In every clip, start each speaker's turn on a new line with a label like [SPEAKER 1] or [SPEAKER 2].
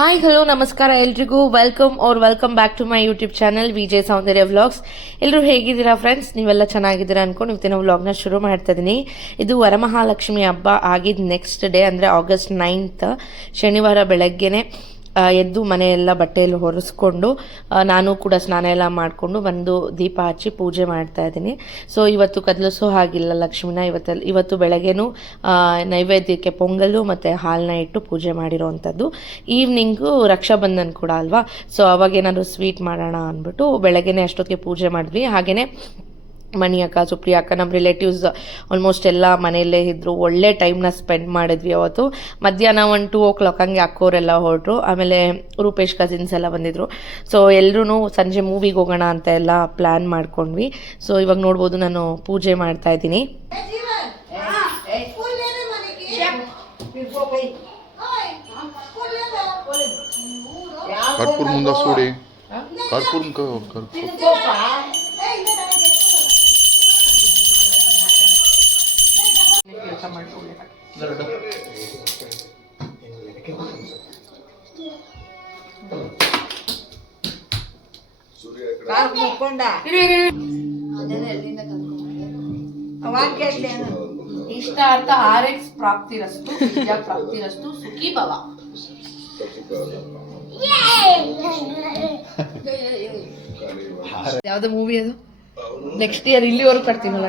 [SPEAKER 1] Hi hello ನಮಸ್ಕಾರ ಎಲ್ರಿಗೂ. Welcome or welcome back to my YouTube channel Vijay Soundarya vlogs ಎಲ್ಲರೂ ಹೇಗಿದ್ದೀರಾ friends ನೀವೆಲ್ಲ ಚೆನ್ನಾಗಿದ್ದೀರಾ ಅನ್ಕೊಂಡು ಇವತ್ತಿನ ವ್ಲಾಗ್ನ ಶುರು ಮಾಡ್ತಾ ಇದ್ದೀನಿ ಇದು ವರಮಹಾಲಕ್ಷ್ಮಿ ಹಬ್ಬ ಆಗಿದ್ದು ನೆಕ್ಸ್ಟ್ ಡೇ ಅಂದರೆ ಆಗಸ್ಟ್ ನೈನ್ತ್ ಶನಿವಾರ ಬೆಳಗ್ಗೆನೆ. ಎದ್ದು ಮನೆಯೆಲ್ಲ ಬಟ್ಟೆಯಲ್ಲಿ ಹೊರಿಸ್ಕೊಂಡು ನಾನು ಕೂಡ ಸ್ನಾನ ಎಲ್ಲ ಮಾಡಿಕೊಂಡು ಬಂದು ದೀಪ ಹಚ್ಚಿ ಪೂಜೆ ಮಾಡ್ತಾ ಇದ್ದೀನಿ. ಸೊ ಇವತ್ತು ಕದಲಿಸೋ ಹಾಗಿಲ್ಲ ಲಕ್ಷ್ಮಿನ. ಇವತ್ತಲ್ಲಿ, ಇವತ್ತು ಬೆಳಗ್ಗೆನೂ ನೈವೇದ್ಯಕ್ಕೆ ಪೊಂಗಲು ಮತ್ತು ಹಾಲನ್ನ ಇಟ್ಟು ಪೂಜೆ ಮಾಡಿರೋವಂಥದ್ದು ಈವ್ನಿಂಗು ರಕ್ಷಾಬಂಧನ್ ಕೂಡ ಅಲ್ವಾ? ಸೊ ಅವಾಗೇನಾದ್ರು ಸ್ವೀಟ್ ಮಾಡೋಣ ಅಂದ್ಬಿಟ್ಟು ಬೆಳಗ್ಗೆನೆ ಅಷ್ಟೊತ್ತಿಗೆ ಪೂಜೆ ಮಾಡಿದ್ವಿ. ಹಾಗೆಯೇ ಮಣಿ ಅಕ್ಕ ಸುಪ್ರಿಯ ಅಕ್ಕ ನಮ್ಮ ರಿಲೇಟಿವ್ಸ್ ಆಲ್ಮೋಸ್ಟ್ ಎಲ್ಲ ಮನೆಯಲ್ಲೇ ಇದ್ದರು ಒಳ್ಳೆ ಟೈಮ್ನ ಸ್ಪೆಂಡ್ ಮಾಡಿದ್ವಿ ಅವತ್ತು. ಮಧ್ಯಾಹ್ನ ಒನ್ ಟೂ ಓ ಕ್ಲಾಕ್ ಹಂಗೆ ಅಕ್ಕೋರೆಲ್ಲ ಹೊರಟರು. ಆಮೇಲೆ ರೂಪೇಶ್ ಕಸಿನ್ಸ್ ಎಲ್ಲ ಬಂದಿದ್ರು. ಸೊ ಎಲ್ಲರೂ ಸಂಜೆ ಮೂವಿಗೆ ಹೋಗೋಣ ಅಂತ ಎಲ್ಲ ಪ್ಲ್ಯಾನ್ ಮಾಡ್ಕೊಂಡ್ವಿ. ಸೊ ಇವಾಗ ನೋಡ್ಬೋದು ನಾನು ಪೂಜೆ ಮಾಡ್ತಾ ಇದ್ದೀನಿ.
[SPEAKER 2] ಕರ್ಪೂರ್ ಮುಂದೆ ಸೂಡಿ. ಕರ್ಪೂರ್ ಕರ್ಪೂರ
[SPEAKER 1] ಇಷ್ಟ ಅರ್ಥ ಆರ್ ಎಕ್ಸ್ ಪ್ರಾಪ್ತಿರಸ್ತು ವಿದ್ಯಾ ಪ್ರಾಪ್ತಿರಸ್ತು ಸುಖಿ ಭವ. ಯಾವ್ದು ಮೂವಿ ಅದು? ನೆಕ್ಸ್ಟ್ ಇಯರ್ ಇಲ್ಲಿವರೆಗೂ ಕಟ್ತೀನಲ್ಲ.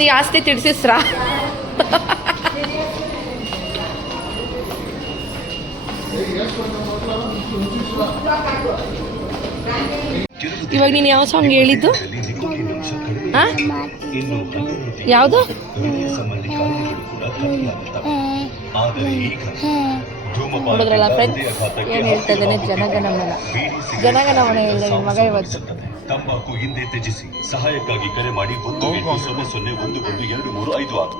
[SPEAKER 1] ನೀ ಆಸ್ತಿ ತಿಡ್ಸಿಸ್ರಾ? ಇವಾಗ ನೀನು ಯಾವ ಸಾಂಗ್ ಹೇಳಿದ್ದು? ಹಾ? ಯಾವುದು? ನೋಡಿದ್ರಲ್ಲ ಫ್ರೆಂಡ್ಸ್ ಏನು ಹೇಳ್ತಾ ಇದ್ದಾನೆ? ಜನಗಣಮನ ಜನಗಣಮನ ಇಲ್ಲ ಮಗ ಇವತ್ತು.
[SPEAKER 3] ತಂಬಾಕು ಹಿಂದೆ ತ್ಯಜಿಸಿ. ಸಹಾಯಕ್ಕಾಗಿ ಕರೆ ಮಾಡಿ ಒಂದು ಎಂಟು ಸೊನ್ನೆ ಸೊನ್ನೆ ಒಂದು ಒಂದು ಎರಡು ಮೂರು ಐದು ಆರು.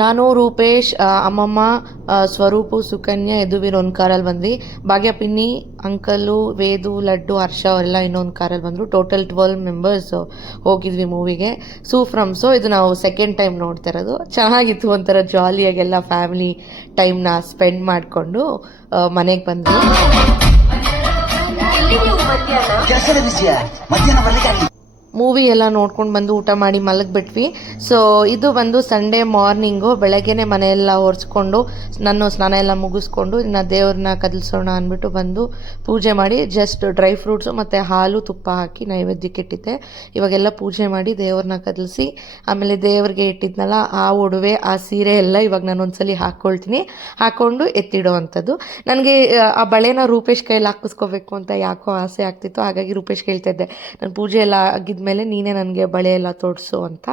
[SPEAKER 1] ನಾನು ರೂಪೇಶ್ ಅಮ್ಮಮ್ಮ ಸ್ವರೂಪು ಸುಕನ್ಯಾ ಯದುವೀರ್ ಒಂದು ಕಾರಲ್ಲಿ ಬಂದ್ವಿ. ಭಾಗ್ಯ ಪಿನ್ನಿ ಅಂಕಲು ವೇದು ಲಡ್ಡು ಹರ್ಷ ಅವರೆಲ್ಲ ಇನ್ನೊಂದು ಕಾರಲ್ಲಿ ಬಂದರು. ಟೋಟಲ್ ಟ್ವೆಲ್ ಮೆಂಬರ್ಸ್ ಹೋಗಿದ್ವಿ ಮೂವಿಗೆ. ಸೂ ಫ್ರಮ್ ಸೊ ಇದು ನಾವು ಸೆಕೆಂಡ್ ಟೈಮ್ ನೋಡ್ತಾ ಇರೋದು. ಚೆನ್ನಾಗಿತ್ತು ಒಂಥರ ಜಾಲಿಯಾಗೆಲ್ಲ ಫ್ಯಾಮಿಲಿ ಟೈಮ್ನ ಸ್ಪೆಂಡ್ ಮಾಡಿಕೊಂಡು ಮನೆಗೆ ಬಂದ್ವಿ. ಮಧ್ಯಾಹ್ನ ಮಧ್ಯಾಹ್ನ ಬರ್ಲಿಕ್ಕೆ ಮೂವಿ ಎಲ್ಲ ನೋಡ್ಕೊಂಡು ಬಂದು ಊಟ ಮಾಡಿ ಮಲಗಿಬಿಟ್ವಿ. ಸೊ ಇದು ಬಂದು ಸಂಡೇ ಮಾರ್ನಿಂಗು ಬೆಳಗ್ಗೆನೆ ಮನೆಯೆಲ್ಲ ಒರೆಸ್ಕೊಂಡು, ನಾನು ಸ್ನಾನ ಎಲ್ಲ ಮುಗಿಸ್ಕೊಂಡು, ಇನ್ನು ದೇವ್ರನ್ನ ಕದಲ್ಸೋಣ ಅಂದ್ಬಿಟ್ಟು ಬಂದು ಪೂಜೆ ಮಾಡಿ ಜಸ್ಟ್ ಡ್ರೈ ಫ್ರೂಟ್ಸು ಮತ್ತು ಹಾಲು, ತುಪ್ಪ ಹಾಕಿ ನೈವೇದ್ಯಕ್ಕೆ ಇಟ್ಟಿದ್ದೆ. ಇವಾಗೆಲ್ಲ ಪೂಜೆ ಮಾಡಿ ದೇವ್ರನ್ನ ಕದಲಿಸಿ, ಆಮೇಲೆ ದೇವ್ರಿಗೆ ಇಟ್ಟಿದ್ನಲ್ಲ ಆ ಒಡವೆ, ಆ ಸೀರೆ ಎಲ್ಲ ಇವಾಗ ನಾನು ಒಂದ್ಸಲಿ ಹಾಕ್ಕೊಳ್ತೀನಿ. ಹಾಕ್ಕೊಂಡು ಎತ್ತಿಡೋ ಅಂಥದ್ದು ನನಗೆ ಆ ಬಳೆನ ರೂಪೇಶ್ ಕೈಯಲ್ಲಿ ಹಾಕಿಸ್ಕೋಬೇಕು ಅಂತ ಯಾಕೋ ಆಸೆ ಆಗ್ತಿತ್ತು. ಹಾಗಾಗಿ ರೂಪೇಶ್ ಕೇಳ್ತಾ ಇದ್ದೆ. ನಾನು ಪೂಜೆ ಎಲ್ಲ ಆಗಿದ್ಮೇಲೆ ನೀನೇ ನನಗೆ ಬಳೆ ಎಲ್ಲ ತೊಡಿಸು ಅಂತ.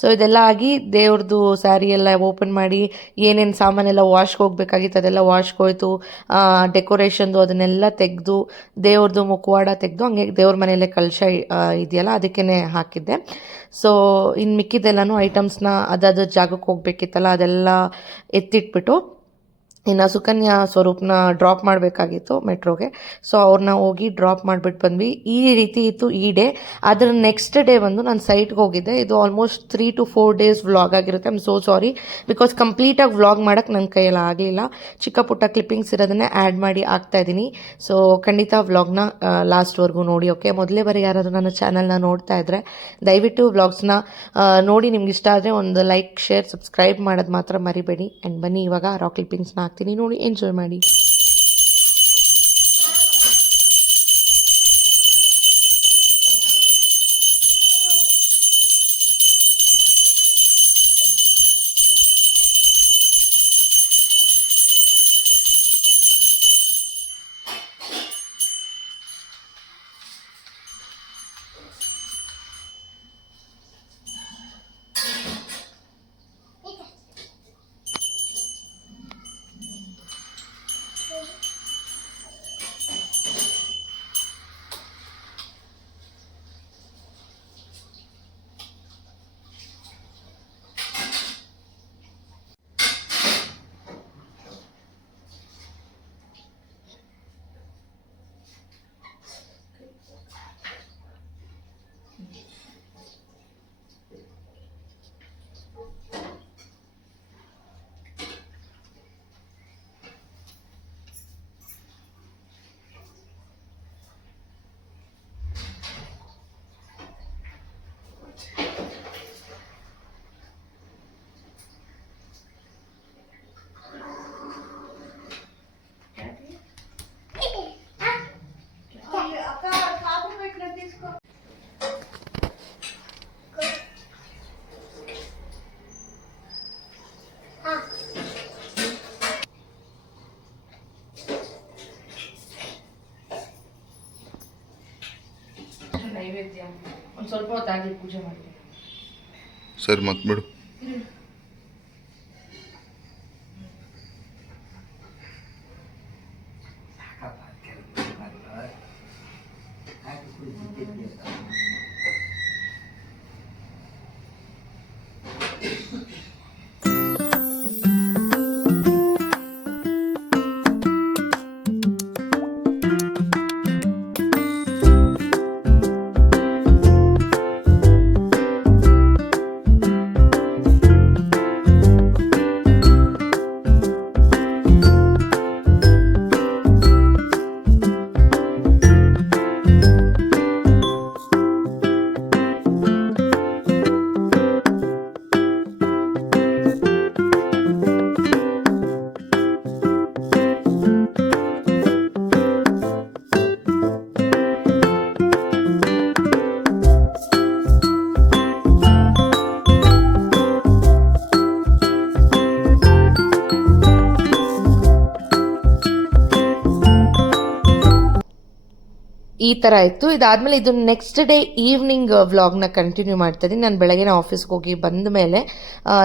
[SPEAKER 1] ಸೊ ಇದೆಲ್ಲ ಆಗಿ ದೇವ್ರದ್ದು ಸ್ಯಾರಿ ಎಲ್ಲ ಓಪನ್ ಮಾಡಿ ಏನೇನು ಸಾಮಾನೆಲ್ಲ ವಾಶ್ಗೆ ಹೋಗ್ಬೇಕಾಗಿತ್ತು ಅದೆಲ್ಲ ವಾಶ್ಗೆ ಹೋಯ್ತು. ಡೆಕೋರೇಷನ್ದು ಅದನ್ನೆಲ್ಲ ತೆಗೆದು ದೇವ್ರದ್ದು ಮುಖವಾಡ ತೆಗೆದು ಹಂಗೆ ದೇವ್ರ ಮನೆಯಲ್ಲೇ ಕಲಶ ಇದೆಯಲ್ಲ ಅದಕ್ಕೇ ಹಾಕಿದ್ದೆ. ಸೊ ಇನ್ನು ಮಿಕ್ಕಿದ್ದೆಲ್ಲನೂ ಐಟಮ್ಸ್ನ ಅದಾದ ಜಾಗಕ್ಕೆ ಹೋಗ್ಬೇಕಿತ್ತಲ್ಲ ಅದೆಲ್ಲ ಎತ್ತಿಟ್ಬಿಟ್ಟು ಇನ್ನು ಸುಕನ್ಯಾ ಸ್ವರೂಪ್ನ ಡ್ರಾಪ್ ಮಾಡಬೇಕಾಗಿತ್ತು ಮೆಟ್ರೋಗೆ. ಸೊ ಅವ್ರನ್ನ ಹೋಗಿ ಡ್ರಾಪ್ ಮಾಡಿಬಿಟ್ಟು ಬಂದ್ವಿ. ಈ ರೀತಿ ಇತ್ತು ಈ ಡೇ ಅದರ ನೆಕ್ಸ್ಟ್ ಡೇ ಬಂದು ನಾನು ಸೈಟ್ಗೆ ಹೋಗಿದ್ದೆ. ಇದು almost three to four days vlog ಆಗಿರುತ್ತೆ. ಐಮ್ ಸೋ ಸಾರಿ ಬಿಕಾಸ್ ಕಂಪ್ಲೀಟಾಗಿ ವ್ಲಾಗ್ ಮಾಡೋಕ್ಕೆ ನನ್ನ ಕೈಯಲ್ಲಿ ಆಗಲಿಲ್ಲ. ಚಿಕ್ಕ ಪುಟ್ಟ ಕ್ಲಿಪ್ಪಿಂಗ್ಸ್ ಇರೋದನ್ನೇ ಆ್ಯಡ್ ಮಾಡಿ ಆಗ್ತಾ ಇದ್ದೀನಿ. ಸೊ ಖಂಡಿತ ವ್ಲಾಗ್ನ ಲಾಸ್ಟ್ವರೆಗೂ ನೋಡಿ ಓಕೆ ಮೊದಲೇ ಬಾರಿ ಯಾರಾದರೂ ನನ್ನ ಚಾನಲ್ನ ನೋಡ್ತಾ ಇದ್ದರೆ ದಯವಿಟ್ಟು ವ್ಲಾಗ್ಸ್ನ ನೋಡಿ. ನಿಮ್ಗೆ ಇಷ್ಟ ಆದರೆ ಒಂದು ಲೈಕ್ ಶೇರ್ ಸಬ್ಸ್ಕ್ರೈಬ್ ಮಾಡೋದು ಮಾತ್ರ ಮರಿಬೇಡಿ. ಆ್ಯಂಡ್ ಬನ್ನಿ, ಇವಾಗ ರಾಕ್ ಕ್ಲಿಪ್ಪಿಂಗ್ಸ್ನ ಹಾಕ್ತೀನಿ ನೋಡಿ ಎಂಜಾಯ್ ಮಾಡಿ. ಒಂದು ಸ್ವಲ್ಪ ಹೊತ್ತಾಗಲಿ ಪೂಜೆ ಮಾಡ್ತೀನಿ
[SPEAKER 2] ಸರಿ ಮತ್ತೆ ಬಿಡು
[SPEAKER 1] ಈ ಥರ ಇತ್ತು. ಇದಾದಮೇಲೆ ಇದು ನೆಕ್ಸ್ಟ್ ಡೇ ಈವ್ನಿಂಗ್ ವ್ಲಾಗ್ನ ಕಂಟಿನ್ಯೂ ಮಾಡ್ತಾ ಇದ್ದೀನಿ. ನಾನು ಬೆಳಗಿನ ಆಫೀಸ್ಗೆ ಹೋಗಿ ಬಂದ ಮೇಲೆ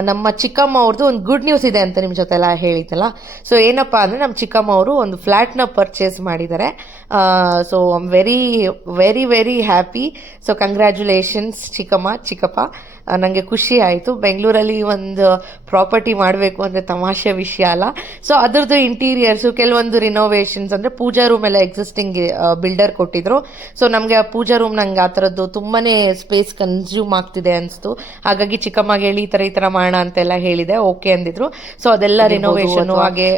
[SPEAKER 1] ನಮ್ಮ ಚಿಕ್ಕಮ್ಮ ಅವ್ರದ್ದು ಒಂದು ಗುಡ್ ನ್ಯೂಸ್ ಇದೆ ಅಂತ ನಿಮ್ಮ ಜೊತೆ ಎಲ್ಲ ಹೇಳಿದ್ದಲ್ಲ. ಸೊ ಏನಪ್ಪ ಅಂದರೆ ನಮ್ಮ ಚಿಕ್ಕಮ್ಮ ಅವರು ಒಂದು ಫ್ಲ್ಯಾಟ್ನ ಪರ್ಚೇಸ್ ಮಾಡಿದ್ದಾರೆ. So I'm very very very happy so congratulations ಚಿಕ್ಕಮ್ಮ, ಚಿಕ್ಕಪ್ಪ. ನನಗೆ ಖುಷಿ ಆಯಿತು. ಬೆಂಗಳೂರಲ್ಲಿ ಒಂದು ಪ್ರಾಪರ್ಟಿ ಮಾಡಬೇಕು ಅಂದರೆ ತಮಾಷೆ ವಿಷಯ ಅಲ್ಲ. ಸೊ ಅದರದ್ದು ಇಂಟೀರಿಯರ್ಸು ಕೆಲವೊಂದು ರಿನೋವೇಷನ್ಸ್ ಅಂದರೆ ಪೂಜಾ ರೂಮ್ ಎಲ್ಲ ಎಕ್ಸಿಸ್ಟಿಂಗ್ ಬಿಲ್ಡರ್ ಕೊಟ್ಟಿದ್ರು. ಸೊ ನಮಗೆ ಆ ಪೂಜಾ ರೂಮ್ ನಂಗೆ ಆ ಥರದ್ದು ತುಂಬಾ ಸ್ಪೇಸ್ ಕನ್ಸ್ಯೂಮ್ ಆಗ್ತಿದೆ ಅನಿಸ್ತು. ಹಾಗಾಗಿ ಚಿಕ್ಕಮ್ಮಗೆ ಹೇಳಿ ಈ ಥರ ಈ ಥರ ಮಾಡೋಣ ಅಂತೆಲ್ಲ ಹೇಳಿದೆ. ಓಕೆ ಅಂದಿದ್ರು. ಸೊ ಅದೆಲ್ಲ ರಿನೋವೇಷನು ಹಾಗೆ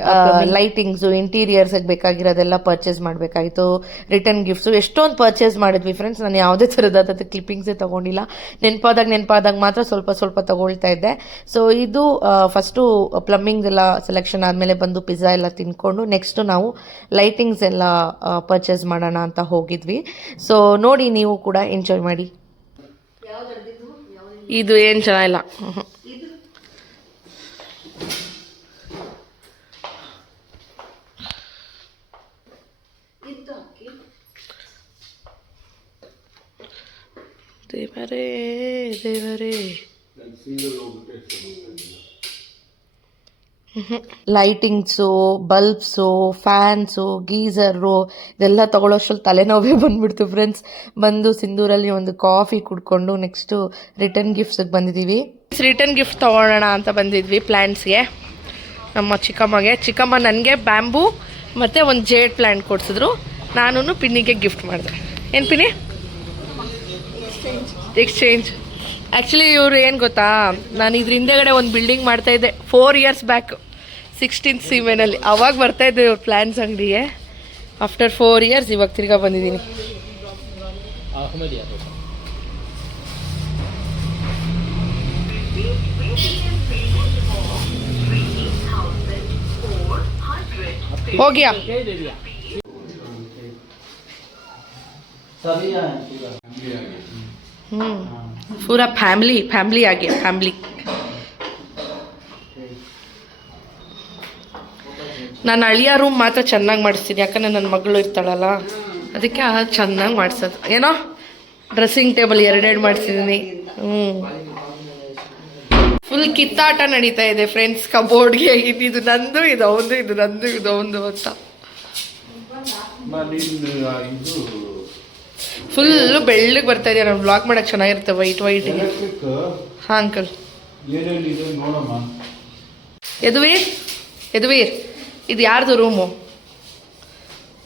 [SPEAKER 1] ಲೈಟಿಂಗ್ಸು ಇಂಟೀರಿಯರ್ಸ್ ಬೇಕಾಗಿರೋದೆಲ್ಲ ಪರ್ಚೇಸ್ ಮಾಡಬೇಕಾಗಿತ್ತು ರಿಟರ್ನ್ ಗಿಫ್ಟ್ಸು ಎಷ್ಟೊಂದು ಪರ್ಚೇಸ್ ಮಾಡಿದ್ವಿ ಫ್ರೆಂಡ್ಸ್ ನಾನು ಯಾವುದೇ ಥರದ ಕ್ಲಿಪ್ಪಿಂಗ್ಸೇ ತೊಗೊಂಡಿಲ್ಲ. ನೆನಪಾದಾಗ ನೆನಪಾದಾಗ ಮಾತ್ರ ಸ್ವಲ್ಪ ಸ್ವಲ್ಪ ತಗೊಳ್ತಾ ಇದ್ದೆ. ಸೊ ಇದು ಫಸ್ಟು ಪ್ಲಮ್ಮಿಂಗ್ ಎಲ್ಲ ಸೆಲೆಕ್ಷನ್ ಆದಮೇಲೆ ಬಂದು ಪಿಜ್ಜಾ ಎಲ್ಲ ತಿನ್ಕೊಂಡು ನೆಕ್ಸ್ಟು ನಾವು ಲೈಟಿಂಗ್ಸ್ ಎಲ್ಲ ಪರ್ಚೇಸ್ ಮಾಡೋಣ ಅಂತ ಹೋಗಿದ್ವಿ. ಸೊ ನೋಡಿ ನೀವು ಕೂಡ ಎಂಜಾಯ್ ಮಾಡಿ. ಇದು ಏನು ಚೆನ್ನಾಗಿಲ್ಲ ದೇವರೇ ದೇವರೇ ಲೈಟಿಂಗ್ಸು, ಬಲ್ಬ್ಸು, ಫ್ಯಾನ್ಸು ಗೀಝರು ಇದೆಲ್ಲ ತಗೊಳ್ಳೋಷ್ಟ್ರಲ್ಲಿ ತಲೆನೋವೇ ಬಂದ್ಬಿಡ್ತು ಫ್ರೆಂಡ್ಸ್. ಬಂದು ಸಿಂಧೂರಲ್ಲಿ ಒಂದು ಕಾಫಿ ಕುಡ್ಕೊಂಡು ನೆಕ್ಸ್ಟು ರಿಟರ್ನ್ ಗಿಫ್ಟ್ಸಿಗೆ ಬಂದಿದ್ದೀವಿ. ರಿಟರ್ನ್ ಗಿಫ್ಟ್ ತೊಗೊಳ್ಳೋಣ ಅಂತ ಬಂದಿದ್ವಿ ಪ್ಲ್ಯಾಂಟ್ಸ್ಗೆ ನಮ್ಮ ಚಿಕ್ಕಮ್ಮಗೆ. ಚಿಕ್ಕಮ್ಮ ನನಗೆ ಬ್ಯಾಂಬೂ ಮತ್ತು ಒಂದು ಜೇಡ್ ಪ್ಲ್ಯಾಂಟ್ ಕೊಡಿಸಿದ್ರು. ನಾನು ಪಿನ್ನಿಗೆ ಗಿಫ್ಟ್ ಮಾಡಿದೆ. ಏನು ಪಿನ್ನಿ? ಎಕ್ಸ್ಚೇಂಜ್. ಆ್ಯಕ್ಚುಲಿ ಇವರು ಏನು ಗೊತ್ತಾ? ನಾನು ಇದ್ರ ಹಿಂದೆಗಡೆ ಒಂದು ಬಿಲ್ಡಿಂಗ್ ಮಾಡ್ತಾಯಿದ್ದೆ ಫೋರ್ ಇಯರ್ಸ್ ಬ್ಯಾಕ್ ಸಿಕ್ಸ್ಟೀನ್ತ್ ಸೀಮೆನಲ್ಲಿ ಅವಾಗ ಬರ್ತಾಯಿದ್ದೆ ಇವ್ರ ಪ್ಲ್ಯಾನ್ಸ್ ಅಂಗಡಿಗೆ. ಆಫ್ಟರ್ ಫೋರ್ ಇಯರ್ಸ್ ಇವಾಗ ತಿರ್ಗಾ ಬಂದಿದ್ದೀನಿ. ಹೋಗ್ಯಾ? ಹ್ಞೂ ಪೂರಾ ಫ್ಯಾಮ್ಲಿ ಫ್ಯಾಮ್ಲಿ ಆಗಿ ಫ್ಯಾಮ್ಲಿ ನಾನು ಅಳಿಯ ರೂಮ್ ಮಾತ್ರ ಚೆನ್ನಾಗಿ ಮಾಡಿಸ್ತೀನಿ. ಯಾಕಂದರೆ ನನ್ನ ಮಗಳು ಇರ್ತಾಳಲ್ಲ. ಅದಕ್ಕೆ ಚೆನ್ನಾಗಿ ಮಾಡಿಸೋದು. ಏನೋ? ಡ್ರೆಸ್ಸಿಂಗ್ ಟೇಬಲ್ ಎರಡೆರಡು ಮಾಡಿಸಿದ್ದೀನಿ ಹ್ಞೂ ಫುಲ್ ಕಿತ್ತಾಟ ನಡೀತಾ ಇದೆ ಫ್ರೆಂಡ್ಸ್ ಕಬೋರ್ಡ್ಗೆ ಇದು ನಂದು ಇದು ಅವಂದು ಇದು ನಂದು ಇದು ಅವಂದು ಅಂತ. ಫುಲ್ಲು ಬೆಳ್ಳಗೆ ಬರ್ತಾ ಇದೆಯಾ? ನಾನು ಬ್ಲಾಗ್ ಮಾಡೋಕ್ಕೆ ಚೆನ್ನಾಗಿರುತ್ತೆ ವೈಟ್ ವೈಟ್ ಹಾಂ ಅಂಕಲ್ ಯದುವೀರ್? ಯದುವೀರ್? ಇದು ಯಾರ್ದು ರೂಮು?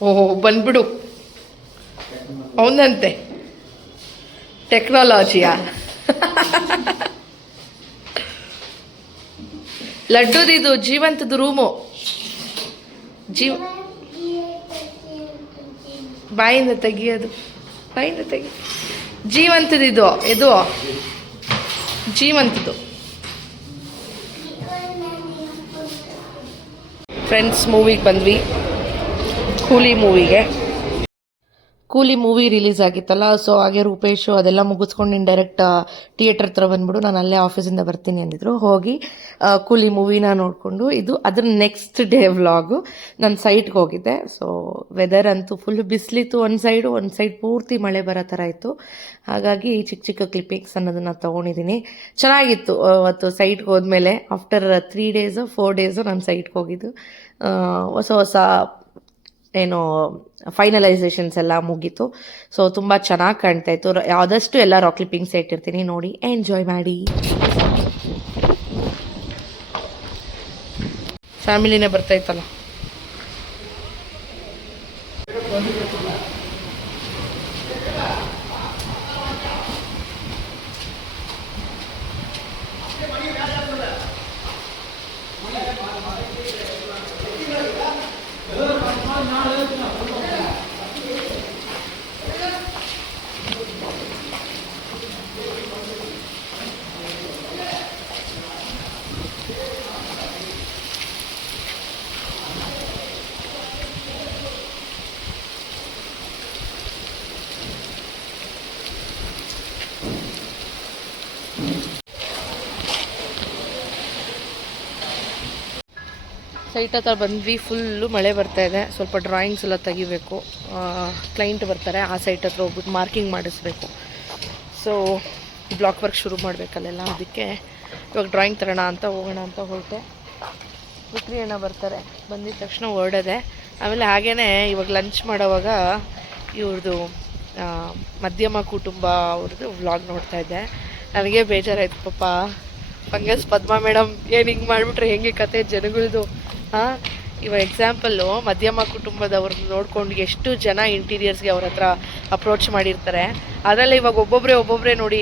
[SPEAKER 1] ಓಹೋ, ಬಂದ್ಬಿಡು. ಅವನಂತೆ. ಟೆಕ್ನಾಲಜಿಯಾ? ಲಡ್ಡುದಿದು ಜೀವಂತದ ರೂಮು. ಜೀವ ಬಾಯಿಂದ ತೆಗಿಯೋದು. ಬಾಯಿಂದ ತೆಗಿ ಜೀವಂತದಿದು, ಇದು. ಜೀವಂತದ್ದು. ಫ್ರೆಂಡ್ಸ್ ಮೂವಿಗೆ ಬಂದ್ವಿ ಕೂಲಿ ಮೂವಿಗೆ ಕೂಲಿ ಮೂವಿ ರಿಲೀಸ್ ಆಗಿತ್ತಲ್ಲ ಸೊ ಹಾಗೆ ರೂಪೇಶು ಅದೆಲ್ಲ ಮುಗಿಸ್ಕೊಂಡು ನೀನು ಡೈರೆಕ್ಟ್ ಥಿಯೇಟರ್ ಹತ್ರ ಬಂದ್ಬಿಡು, ನಾನು ಅಲ್ಲೇ ಆಫೀಸಿಂದ ಬರ್ತೀನಿ ಅಂದಿದ್ರು. ಹೋಗಿ ಕೂಲಿ ಮೂವಿನ ನೋಡಿಕೊಂಡು, ಇದು ಅದ್ರ ನೆಕ್ಸ್ಟ್ ಡೇ ವ್ಲಾಗು ನಾನು ಸೈಟ್ಗೆ ಹೋಗಿದ್ದೆ ಸೊ ವೆದರ್ ಅಂತೂ ಫುಲ್ ಬಿಸಿಲಿತ್ತು ಒಂದು ಸೈಡು ಒಂದು ಸೈಡ್ ಪೂರ್ತಿ ಮಳೆ ಬರೋ ಥರ ಇತ್ತು. ಹಾಗಾಗಿ ಚಿಕ್ಕ ಚಿಕ್ಕ ಕ್ಲಿಪ್ಪಿಂಗ್ಸ್ ಅನ್ನೋದನ್ನು ತೊಗೊಂಡಿದ್ದೀನಿ ಚೆನ್ನಾಗಿತ್ತು ಅವತ್ತು ಸೈಟ್ಗೆ ಹೋದ್ಮೇಲೆ. After three days four days ನಾನು ಸೈಟ್ಗೆ ಹೋಗಿದ್ದು. ಹೊಸ ಹೊಸ ಏನು ಫೈನಲೈಸೇಷನ್ಸ್ ಎಲ್ಲ ಮುಗೀತು. ಸೊ ತುಂಬ ಚೆನ್ನಾಗಿ ಕಾಣ್ತಾ ಇತ್ತು. ಆದಷ್ಟು ಎಲ್ಲ ರಾಕ್ ಕ್ಲಿಪ್ಪಿಂಗ್ಸ್ ಇಟ್ಟಿರ್ತೀನಿ ನೋಡಿ. ಎಂಜಾಯ್ ಮಾಡಿ. ಫ್ಯಾಮಿಲಿನೇ ಬರ್ತಾ ಇತ್ತಲ್ಲ? ಸೈಟ್ ಹತ್ರ ಬಂದ್ವಿ ಫುಲ್ಲು ಮಳೆ ಬರ್ತಾ ಇದೆ. ಸ್ವಲ್ಪ ಡ್ರಾಯಿಂಗ್ಸ್ ಎಲ್ಲ ತೆಗಿಬೇಕು. ಕ್ಲೈಂಟ್ ಬರ್ತಾರೆ, ಆ ಸೈಟ್ ಹತ್ರ ಹೋಗ್ಬಿಟ್ಟು ಮಾರ್ಕಿಂಗ್ ಮಾಡಿಸ್ಬೇಕು. ಸೊ ಬ್ಲಾಕ್ ವರ್ಕ್ ಶುರು ಮಾಡಬೇಕಲ್ಲೆಲ್ಲ ಅದಕ್ಕೆ ಇವಾಗ ಡ್ರಾಯಿಂಗ್ ತರೋಣ ಅಂತ ಹೋಗೋಣ ಅಂತ ಹೊರಟೆ. ಅಣ್ಣ ಬರ್ತಾರೆ. ಬಂದಿದ ತಕ್ಷಣ ಹೊರಡದೆ ಆಮೇಲೆ ಹಾಗೇ ಇವಾಗ ಲಂಚ್ ಮಾಡೋವಾಗ ಇವ್ರದ್ದು ಮಧ್ಯಮ ಕುಟುಂಬ ಅವ್ರದ್ದು ವ್ಲಾಗ್ ನೋಡ್ತಾ ಇದ್ದೆ. ನನಗೆ ಬೇಜಾರಾಯ್ತು, ಪಾಪ. ಫಂಗಸ್ ಪದ್ಮಾ ಮೇಡಮ್ ಏನು ಹಿಂಗೆ ಮಾಡಿಬಿಟ್ರೆ, ಹೆಂಗೆ ಕತೆ, ಜನಗಳದು ಇವಾಗ ಎಕ್ಸಾಂಪಲ್ಲು ಮಧ್ಯಮ ಕುಟುಂಬದವ್ರನ್ನ ನೋಡ್ಕೊಂಡು ಎಷ್ಟು ಜನ ಇಂಟೀರಿಯರ್ಸ್ಗೆ ಅವ್ರ ಹತ್ರ ಅಪ್ರೋಚ್ ಮಾಡಿರ್ತಾರೆ. ಅದರಲ್ಲಿ ಇವಾಗ ಒಬ್ಬೊಬ್ಬರೇ ಒಬ್ಬೊಬ್ಬರೇ ನೋಡಿ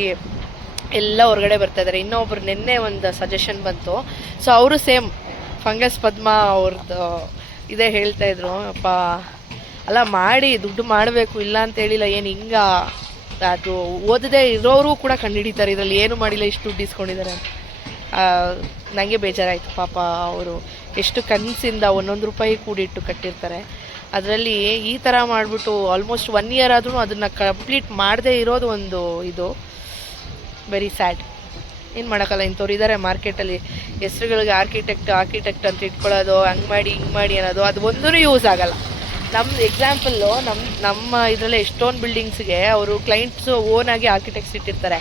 [SPEAKER 1] ಎಲ್ಲ ಹೊರಗಡೆ ಬರ್ತಾ ಇದ್ದಾರೆ ಇನ್ನೊಬ್ರು ನಿನ್ನೆ ಒಂದು ಸಜೆಷನ್ ಬಂತು. ಸೊ ಅವರು ಸೇಮ್ ಫಂಗಸ್ ಪದ್ಮ ಅವ್ರದ್ದು ಇದೇ ಹೇಳ್ತಾ ಇದ್ರು. ಅಪ್ಪ, ಅಲ್ಲ ಮಾಡಿ, ದುಡ್ಡು ಮಾಡಬೇಕು, ಇಲ್ಲ ಅಂತ ಹೇಳಿಲ್ಲ, ಏನು ಹಿಂಗ? ಅದು ಓದದೇ ಇರೋರು ಕೂಡ ಕಂಡುಹಿಡಿತಾರೆ. ಇದರಲ್ಲಿ ಏನು ಮಾಡಿಲ್ಲ, ಇಷ್ಟು ದುಡ್ಡು ಇಸ್ಕೊಂಡಿದ್ದಾರೆ ನನಗೆ ಬೇಜಾರಾಯಿತು. ಪಾಪ ಅವರು ಎಷ್ಟು ಕನಸಿಂದ ಒಂದೊಂದು ರೂಪಾಯಿ ಕೂಡಿಟ್ಟು ಕಟ್ಟಿರ್ತಾರೆ. ಅದರಲ್ಲಿ ಈ ಥರ ಮಾಡಿಬಿಟ್ಟು ಆಲ್ಮೋಸ್ಟ್ ಒನ್ ಇಯರ್ ಆದರೂ ಅದನ್ನು ಕಂಪ್ಲೀಟ್ ಮಾಡದೇ ಇರೋದು ಒಂದು ಇದು. ವೆರಿ ಸ್ಯಾಡ್ ಏನು ಮಾಡೋಕ್ಕಲ್ಲ, ಇಂಥವ್ರು ಇದ್ದಾರೆ ಮಾರ್ಕೆಟಲ್ಲಿ ಹೆಸ್ರುಗಳಿಗೆ ಆರ್ಕಿಟೆಕ್ಟ್ ಆರ್ಕಿಟೆಕ್ಟ್ ಅಂತ ಇಟ್ಕೊಳ್ಳೋದು, ಹಂಗೆ ಮಾಡಿ, ಹಿಂಗೆ ಮಾಡಿ ಅನ್ನೋದು. ಅದು ಒಂದೂ ಯೂಸ್ ಆಗಲ್ಲ. ನಮ್ಮ ಎಕ್ಸಾಂಪಲ್ಲು ನಮ್ಮ ನಮ್ಮ ಇದರಲ್ಲೇ ಎಷ್ಟೊಂದು ಬಿಲ್ಡಿಂಗ್ಸ್ಗೆ ಅವರು ಕ್ಲೈಂಟ್ಸು ಓನಾಗಿ ಆರ್ಕಿಟೆಕ್ಟ್ಸ್ ಇಟ್ಟಿರ್ತಾರೆ.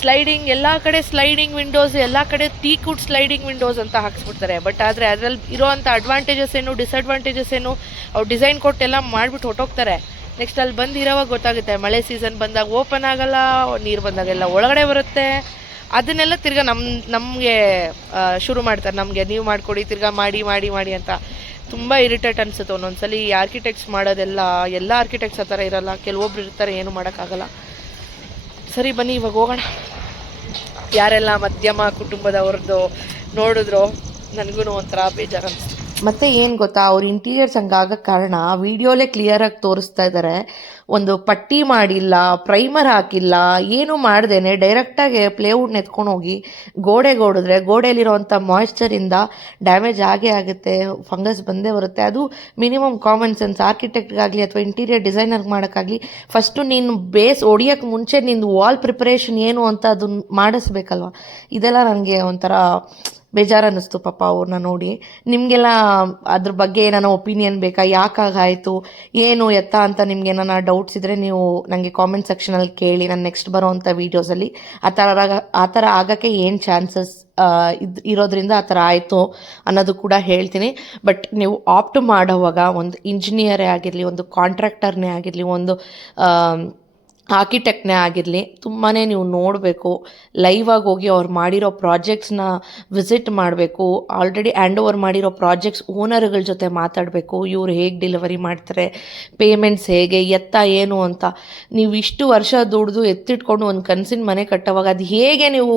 [SPEAKER 1] ಸ್ಲೈಡಿಂಗ್ ಎಲ್ಲ ಕಡೆ ಸ್ಲೈಡಿಂಗ್ ವಿಂಡೋಸ್ ಎಲ್ಲ ಕಡೆ ಟೀಕುಡ್ ಸ್ಲೈಡಿಂಗ್ ವಿಂಡೋಸ್ ಅಂತ ಹಾಕ್ಸ್ಬಿಡ್ತಾರೆ. ಬಟ್ ಆದರೆ ಅದರಲ್ಲಿ ಇರೋವಂಥ ಅಡ್ವಾಂಟೇಜಸ್ ಏನು ಡಿಸ್ಅಡ್ವಾಂಟೇಜಸ್ ಏನು, ಅವ್ರು ಡಿಸೈನ್ ಕೊಟ್ಟೆಲ್ಲ ಮಾಡಿಬಿಟ್ಟು ಹೊಟ್ಟೋಗ್ತಾರೆ ನೆಕ್ಸ್ಟ್ ಅಲ್ಲಿ ಬಂದು ಇರೋವಾಗ ಗೊತ್ತಾಗುತ್ತೆ, ಮಳೆ ಸೀಸನ್ ಬಂದಾಗ ಓಪನ್ ಆಗಲ್ಲ, ನೀರು ಬಂದಾಗೆಲ್ಲ ಒಳಗಡೆ ಬರುತ್ತೆ. ಅದನ್ನೆಲ್ಲ ತಿರ್ಗಾ ನಮ್ಮ ನಮಗೆ ಶುರು ಮಾಡ್ತಾರೆ. ನಮಗೆ ನೀವು ಮಾಡಿಕೊಡಿ, ತಿರ್ಗಾ ಮಾಡಿ ಮಾಡಿ ಮಾಡಿ ಅಂತ. ತುಂಬ ಇರಿಟೇಟ್ ಅನಿಸುತ್ತೆ. ಒಂದೊಂದ್ಸಲಿ ಆರ್ಕಿಟೆಕ್ಟ್ಸ್ ಮಾಡೋದೆಲ್ಲ, ಎಲ್ಲ ಆರ್ಕಿಟೆಕ್ಟ್ಸ್ ಆ ಥರ ಇರೋಲ್ಲ. ಕೆಲವೊಬ್ರು ಇರ್ತಾರೆ, ಏನು ಮಾಡೋಕ್ಕಾಗಲ್ಲ. ಸರಿ ಬನ್ನಿ ಇವಾಗ ಹೋಗೋಣ. ಯಾರೆಲ್ಲ ಮಧ್ಯಮ ಕುಟುಂಬದವ್ರದ್ದು ನೋಡಿದ್ರು ನನಗೂ ಒಂಥರ ಬೇಜಾರು ಅನಿಸ್ತು ಮತ್ತೆ ಏನು ಗೊತ್ತಾ, ಅವ್ರ ಇಂಟೀರಿಯರ್ಸ್ ಹಂಗಾಗ ಕಾರಣ ವಿಡಿಯೋಲೇ ಕ್ಲಿಯರಾಗಿ ತೋರಿಸ್ತಾ ಇದ್ದಾರೆ ಒಂದು ಪಟ್ಟಿ ಮಾಡಿಲ್ಲ ಪ್ರೈಮರ್ ಹಾಕಿಲ್ಲ, ಏನು ಮಾಡ್ದೇನೆ ಡೈರೆಕ್ಟಾಗಿ ಪ್ಲೇವುಡ್ನ ಎತ್ಕೊಂಡು ಹೋಗಿ ಗೋಡೆಗೆ ಹೊಡೆದ್ರೆ ಗೋಡೆಯಲ್ಲಿರೋವಂಥ ಮಾಯ್ಶ್ಚರಿಂದ ಡ್ಯಾಮೇಜ್ ಆಗೇ ಆಗುತ್ತೆ ಫಂಗಸ್ ಬಂದೇ ಬರುತ್ತೆ. ಅದು ಮಿನಿಮಮ್ ಕಾಮನ್ ಸೆನ್ಸ್ ಆರ್ಕಿಟೆಕ್ಟ್ಗಾಗಲಿ ಅಥವಾ ಇಂಟೀರಿಯರ್ ಡಿಸೈನರ್ಗೆ ಮಾಡೋಕ್ಕಾಗಲಿ ಫಸ್ಟು ನೀನು ಬೇಸ್ ಹೊಡಿಯೋಕ್ಕೆ ಮುಂಚೆ ನಿಂದು ವಾಲ್ ಪ್ರಿಪ್ರೇಷನ್ ಏನು ಅಂತ ಅದನ್ನು ಮಾಡಿಸ್ಬೇಕಲ್ವ? ಇದೆಲ್ಲ ನನಗೆ ಒಂಥರ ಬೇಜಾರು ಅನ್ನಿಸ್ತು ಪಾಪ ಅವ್ರನ್ನ ನೋಡಿ. ನಿಮಗೆಲ್ಲ ಅದ್ರ ಬಗ್ಗೆ ಏನಾನ ಒಪಿನಿಯನ್ ಬೇಕಾ? ಯಾಕಾಗಾಯಿತು ಏನು ಎತ್ತ ಅಂತ ನಿಮ್ಗೆ ಏನಾನ ಡೌಟ್ಸ್ ಇದ್ದರೆ ನೀವು ನನಗೆ ಕಾಮೆಂಟ್ ಸೆಕ್ಷನಲ್ಲಿ ಕೇಳಿ. ನಾನು ನೆಕ್ಸ್ಟ್ ಬರೋವಂಥ ವೀಡಿಯೋಸಲ್ಲಿ ಆ ಥರ ಆ ಥರ ಆಗೋಕ್ಕೆ ಏನು ಚಾನ್ಸಸ್ ಇದು, ಇರೋದ್ರಿಂದ ಆ ಥರ ಆಯಿತು ಅನ್ನೋದು ಕೂಡ ಹೇಳ್ತೀನಿ. ಬಟ್ ನೀವು ಆಪ್ಟ್ ಮಾಡೋವಾಗ ಒಂದು ಇಂಜಿನಿಯರೇ ಆಗಿರಲಿ, ಒಂದು ಕಾಂಟ್ರಾಕ್ಟರ್ನೇ ಆಗಿರಲಿ, ಒಂದು ಆರ್ಕಿಟೆಕ್ಟ್ನೇ ಆಗಿರಲಿ ತುಂಬಾ ನೀವು ನೋಡಬೇಕು ಲೈವ್ ಆಗಿ ಹೋಗಿ ಅವ್ರು ಮಾಡಿರೋ ಪ್ರಾಜೆಕ್ಟ್ಸ್ನ ವಿಸಿಟ್ ಮಾಡಬೇಕು ಆಲ್ರೆಡಿ ಆ್ಯಂಡ್ ಓವರ್ ಮಾಡಿರೋ ಪ್ರಾಜೆಕ್ಟ್ಸ್ ಓನರ್ಗಳ ಜೊತೆ ಮಾತಾಡಬೇಕು, ಇವ್ರು ಹೇಗೆ ಡೆಲಿವರಿ ಮಾಡ್ತಾರೆ ಪೇಮೆಂಟ್ಸ್ ಹೇಗೆ, ಎತ್ತ ಏನು ಅಂತ. ನೀವು ಇಷ್ಟು ವರ್ಷ ದುಡ್ದು ಎತ್ತಿಟ್ಕೊಂಡು ಒಂದು ಕನಸಿನ ಮನೆ ಕಟ್ಟೋವಾಗ ಅದು ಹೇಗೆ ನೀವು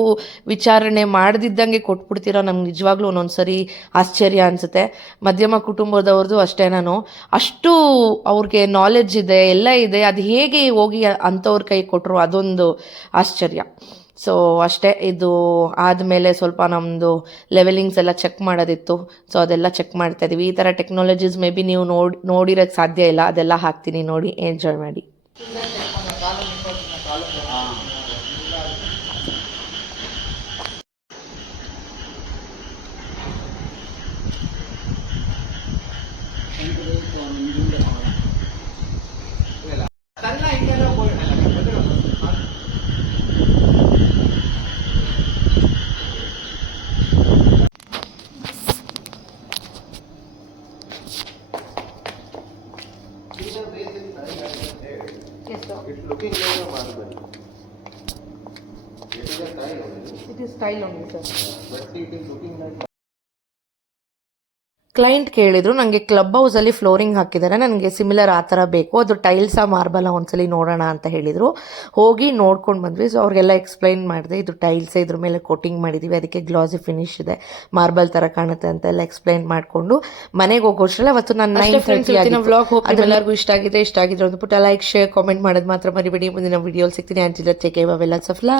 [SPEAKER 1] ವಿಚಾರಣೆ ಮಾಡದಿದ್ದಂಗೆ ಕೊಟ್ಬಿಡ್ತೀರೋ ನಮ್ಗೆ ನಿಜವಾಗ್ಲೂ ಒಂದೊಂದು ಸರಿ ಆಶ್ಚರ್ಯ ಅನಿಸುತ್ತೆ. ಮಧ್ಯಮ ಕುಟುಂಬದವ್ರದ್ದು ಅಷ್ಟೇ ನಾನು. ಅಷ್ಟು ಅವ್ರಿಗೆ ನಾಲೆಡ್ಜ್ ಇದೆ, ಎಲ್ಲ ಇದೆ, ಅದು ಹೇಗೆ ಹೋಗಿ ಅಂಥವ್ರ ಕೈ ಕೊಟ್ಟರು ಅದೊಂದು ಆಶ್ಚರ್ಯ. ಸೊ ಅಷ್ಟೇ, ಇದು ಆದಮೇಲೆ ಸ್ವಲ್ಪ ನಮ್ಮದು ಲೆವೆಲಿಂಗ್ಸ್ ಎಲ್ಲ ಚೆಕ್ ಮಾಡೋದಿತ್ತು. ಸೊ ಅದೆಲ್ಲ ಚೆಕ್ ಮಾಡ್ತಾ ಇದೀವಿ. ಈ ಥರ ಟೆಕ್ನಾಲಜೀಸ್ ಮೇ ಬಿ ನೀವು ನೋಡಿ ನೋಡಿರೋಕ್ಕೆ ಸಾಧ್ಯ ಇಲ್ಲ. ಅದೆಲ್ಲ ಹಾಕ್ತೀನಿ ನೋಡಿ ಎಂಜಾಯ್ ಮಾಡಿ
[SPEAKER 4] It's looking like a marble. It is a tile only,
[SPEAKER 1] It is style only, sir.
[SPEAKER 4] but it is looking like
[SPEAKER 1] client ಕೇಳಿದ್ರು ನನಗೆ ಕ್ಲಬ್ ಹೌಸಲ್ಲಿ ಫ್ಲೋರಿಂಗ್ ಹಾಕಿದ್ದಾರೆ ನನಗೆ ಸಿಮಿಲರ್ ಆ ಥರ ಬೇಕು. ಅದು ಟೈಲ್ಸಾ ಮಾರ್ಬಲ ಒಂದ್ಸಲಿ ನೋಡೋಣ ಅಂತ ಹೇಳಿದರು. ಹೋಗಿ ನೋಡ್ಕೊಂಡು ಬಂದ್ವಿ. ಸೊ ಅವ್ರಿಗೆಲ್ಲ ಎಕ್ಸ್ಪ್ಲೈನ್ ಮಾಡಿದೆ ಇದು ಟೈಲ್ಸ್ ಇದ್ರ ಮೇಲೆ ಕೋಟಿಂಗ್ ಮಾಡಿದ್ದೀವಿ ಅದಕ್ಕೆ ಗ್ಲಾಸಿ ಫಿನಿಶ್ ಇದೆ ಮಾರ್ಬಲ್ ಥರ ಕಾಣುತ್ತೆ ಅಂತೆಲ್ಲ ಎಕ್ಸ್ಪ್ಲೈನ್ ಮಾಡಿಕೊಂಡು ಮನೆಗೆ ಹೋಗೋಷ್ಟ್ರಲ್ಲ ಅವತ್ತು ನನ್ನ ನೈನ್ ತರ್ಟಿ ವ್ಲಾಗ್ ಹೋಗಿ ಎಲ್ಲರಿಗೂ ಇಷ್ಟ ಆಗಿದೆ ಇಷ್ಟ ಆಗಿದ್ರೆ ಅಂದ್ಬಿಟ್ಟು ಪುಟ್ಟ ಲೈಕ್ ಶೇರ್ ಕಾಮೆಂಟ್ ಮಾಡೋದು ಮಾತ್ರ ಮರಿಬೇಡಿ. ಮುಂದಿನ ವಿಡಿಯೋ ಸಿಗ್ತೀನಿ. ಅಂಟಿಲ್ಲ ಟೇಕ್ ಅವೆಲ್ಲ ಸಫ್ಲಾ